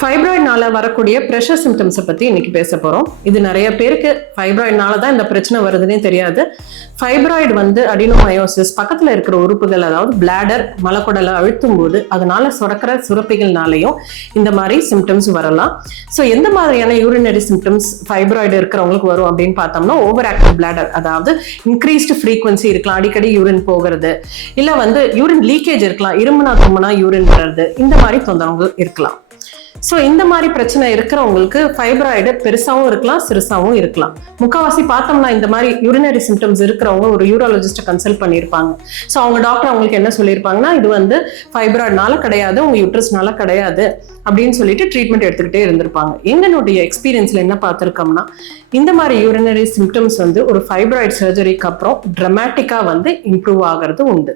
ஃபைப்ராய்ட்னால வரக்கூடிய ப்ரெஷர் சிம்டம்ஸை பற்றி இன்னைக்கு பேச போகிறோம். இது நிறைய பேருக்கு ஃபைப்ராய்ட்னால தான் இந்த பிரச்சனை வருதுன்னே தெரியாது. ஃபைப்ராய்டு அடினோமயோசிஸ் பக்கத்தில் இருக்கிற உறுப்புகள், அதாவது பிளாடர், மலக்குடலை அழுத்தும் போது அதனால சுரக்கிற சுரப்பிகள்னாலையும் இந்த மாதிரி சிம்டம்ஸ் வரலாம். ஸோ எந்த மாதிரியான யூரினரி சிம்டம்ஸ் ஃபைப்ராய்டு இருக்கிறவங்களுக்கு வரும் அப்படின்னு பார்த்தோம்னா, ஓவர் ஆக்டிவ் பிளாடர், அதாவது இன்க்ரீஸ்டு ஃப்ரீக்வன்சி இருக்கலாம், அடிக்கடி யூரின் போகிறது, இல்லை யூரின் லீக்கேஜ் இருக்கலாம், இருமுனா தும்முனா யூரின் வர்றது, இந்த மாதிரி தொந்தரவுகள் இருக்கலாம். ஸோ இந்த மாதிரி பிரச்சனை இருக்கிறவங்களுக்கு ஃபைப்ராய்டு பெருசாகவும் இருக்கலாம், சிறுசாகவும் இருக்கலாம். முக்கால்வாசி பார்த்தோம்னா இந்த மாதிரி யூரினரி சிம்டம்ஸ் இருக்கிறவங்க ஒரு யூரோலஜிஸ்ட்டை கன்சல்ட் பண்ணியிருப்பாங்க. ஸோ அவங்க டாக்டர் அவங்களுக்கு என்ன சொல்லியிருப்பாங்கன்னா, இது ஃபைப்ராய்டுனால கிடையாது, உங்கள் யூட்ரஸ்னால கிடையாது அப்படின்னு சொல்லிட்டு ட்ரீட்மெண்ட் எடுத்துக்கிட்டே இருந்திருப்பாங்க. எங்களுடைய எக்ஸ்பீரியன்ஸில் என்ன பார்த்துருக்கோம்னா, இந்த மாதிரி யூரினரி சிம்டம்ஸ் ஒரு ஃபைப்ராய்டு சர்ஜரிக்கு அப்புறம் ட்ரமாட்டிக்காக இம்ப்ரூவ் ஆகிறது உண்டு.